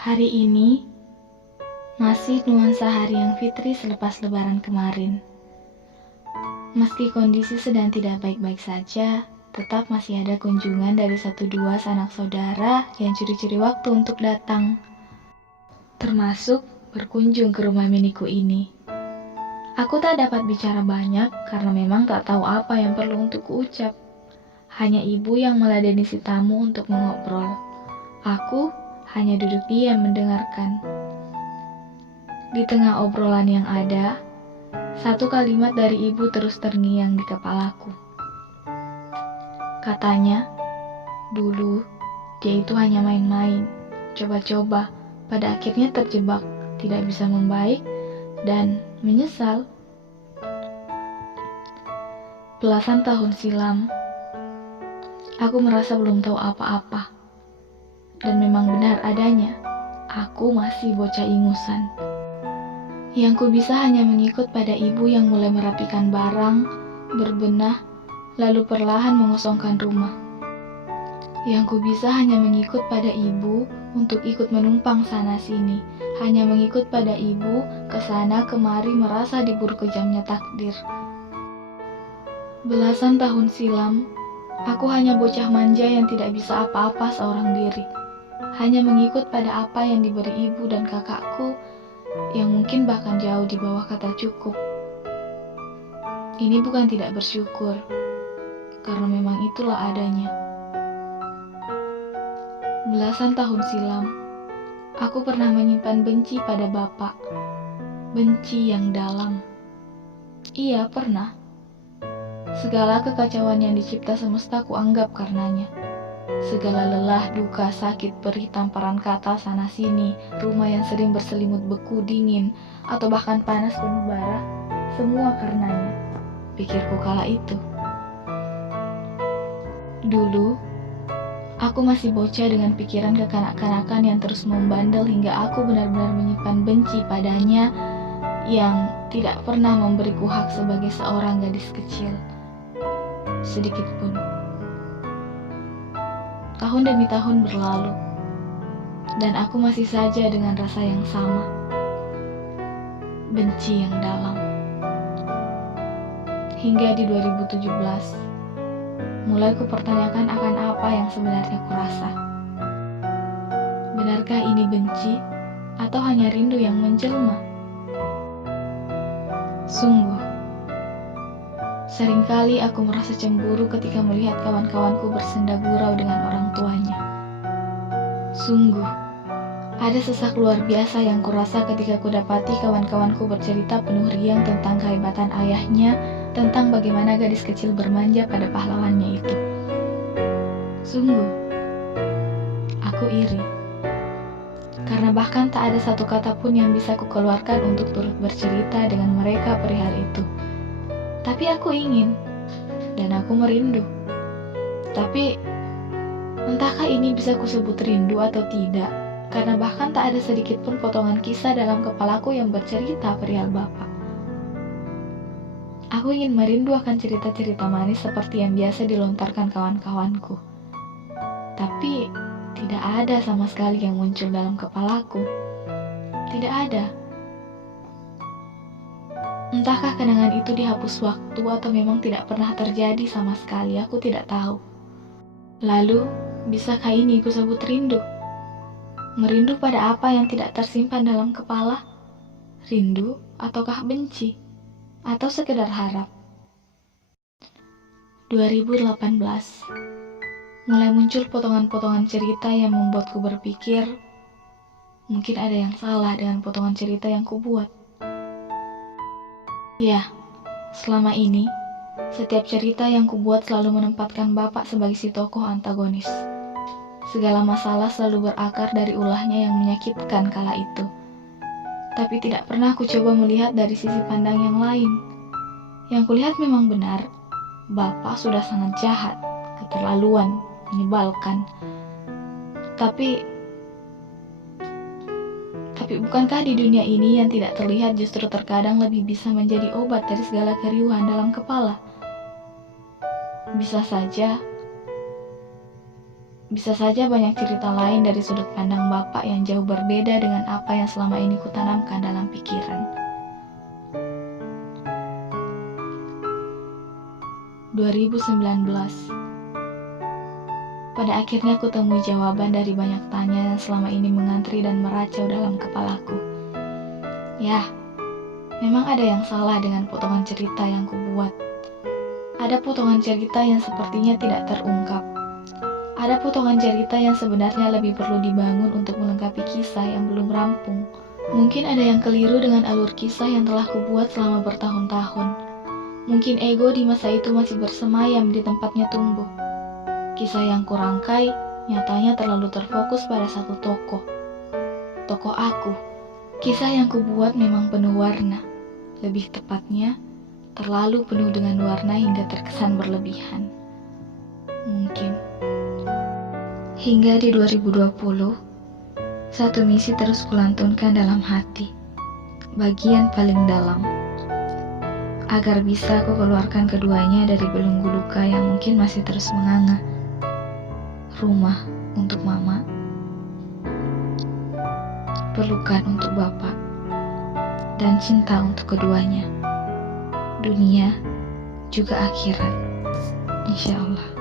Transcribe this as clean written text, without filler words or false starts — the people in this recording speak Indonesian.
Hari ini masih nuansa hari yang fitri selepas lebaran kemarin. Meski kondisi sedang tidak baik-baik saja, tetap masih ada kunjungan dari 1-2 sanak saudara yang curi-curi waktu untuk datang. Termasuk berkunjung ke rumah miniku ini. Aku tak dapat bicara banyak karena memang tak tahu apa yang perlu untuk kuucap. Hanya ibu yang meladeni si tamu untuk mengobrol. Aku hanya duduk diam mendengarkan. Di tengah obrolan yang ada, satu kalimat dari ibu terus terngiang di kepalaku. Katanya, dulu dia itu hanya main-main, coba-coba, pada akhirnya terjebak, tidak bisa membaik, dan menyesal. Belasan tahun silam, aku merasa belum tahu apa-apa. Dan memang benar adanya, aku masih bocah ingusan. Yang ku bisa hanya mengikut pada ibu yang mulai merapikan barang, berbenah, lalu perlahan mengosongkan rumah. Yang ku bisa hanya mengikut pada ibu untuk ikut menumpang sana-sini, hanya mengikut pada ibu ke sana kemari merasa diburu kejamnya takdir. Belasan tahun silam, aku hanya bocah manja yang tidak bisa apa-apa seorang diri. Hanya mengikut pada apa yang diberi ibu dan kakakku yang mungkin bahkan jauh di bawah kata cukup. Ini bukan tidak bersyukur, karena memang itulah adanya. Belasan tahun silam, aku pernah menyimpan benci pada bapak. Benci yang dalam. Iya, pernah. Segala kekacauan yang dicipta semesta ku anggap karenanya. Segala lelah, duka, sakit, perih, tamparan kata sana-sini, rumah yang sering berselimut beku, dingin, atau bahkan panas penuh bara, semua karenanya, pikirku kala itu. Dulu, aku masih bocah dengan pikiran kekanak-kanakan yang terus membandel hingga aku benar-benar menyimpan benci padanya yang tidak pernah memberiku hak sebagai seorang gadis kecil. Sedikit pun. Tahun demi tahun berlalu, dan aku masih saja dengan rasa yang sama. Benci yang dalam. Hingga di 2017, mulai kupertanyakan akan apa yang sebenarnya kurasa. Benarkah ini benci, atau hanya rindu yang menjelma? Sungguh, seringkali aku merasa cemburu ketika melihat kawan-kawanku bersenda gurau dengan orang tuanya. Sungguh, ada sesak luar biasa yang kurasa ketika kudapati kawan-kawanku bercerita penuh riang tentang kehebatan ayahnya, tentang bagaimana gadis kecil bermanja pada pahlawannya itu. Sungguh, aku iri. Karena bahkan tak ada satu kata pun yang bisa kukeluarkan untuk turut bercerita dengan mereka perihal itu. Tapi aku ingin, dan aku merindu. Tapi, entahkah ini bisa kusebut rindu atau tidak, karena bahkan tak ada sedikit pun potongan kisah dalam kepalaku yang bercerita perihal bapak. Aku ingin merindu akan cerita-cerita manis seperti yang biasa dilontarkan kawan-kawanku. Tapi, tidak ada sama sekali yang muncul dalam kepalaku. Tidak ada. Entahkah kenangan itu dihapus waktu atau memang tidak pernah terjadi sama sekali, aku tidak tahu. Lalu, bisakah ini kusebut rindu? Merindu pada apa yang tidak tersimpan dalam kepala? Rindu ataukah benci? Atau sekedar harap? 2018. Mulai muncul potongan-potongan cerita yang membuatku berpikir, mungkin ada yang salah dengan potongan cerita yang kubuat. Ya, selama ini, setiap cerita yang kubuat selalu menempatkan bapak sebagai si tokoh antagonis. Segala masalah selalu berakar dari ulahnya yang menyakitkan kala itu. Tapi tidak pernah ku coba melihat dari sisi pandang yang lain. Yang kulihat memang benar, bapak sudah sangat jahat, keterlaluan, menyebalkan. Tapi bukankah di dunia ini yang tidak terlihat justru terkadang lebih bisa menjadi obat dari segala keriuhan dalam kepala? Bisa saja Bisa saja banyak cerita lain dari sudut pandang Bapak yang jauh berbeda dengan apa yang selama ini kutanamkan dalam pikiran. 2019. Pada akhirnya kutemui jawaban dari banyak tanya yang selama ini mengantri dan meracau dalam kepalaku. Ya, memang ada yang salah dengan potongan cerita yang kubuat. Ada potongan cerita yang sepertinya tidak terungkap. Ada potongan cerita yang sebenarnya lebih perlu dibangun untuk melengkapi kisah yang belum rampung. Mungkin ada yang keliru dengan alur kisah yang telah kubuat selama bertahun-tahun. Mungkin ego di masa itu masih bersemayam di tempatnya tumbuh. Kisah yang kurangkai nyatanya terlalu terfokus pada satu tokoh. Tokoh aku. Kisah yang kubuat memang penuh warna. Lebih tepatnya, terlalu penuh dengan warna hingga terkesan berlebihan. Mungkin. Hingga di 2020, satu misi terus kulantunkan dalam hati, bagian paling dalam, agar bisa aku keluarkan keduanya dari belenggu luka yang mungkin masih terus menganga. Rumah untuk mama, pelukan untuk bapak, dan cinta untuk keduanya. Dunia juga akhirat, insya Allah.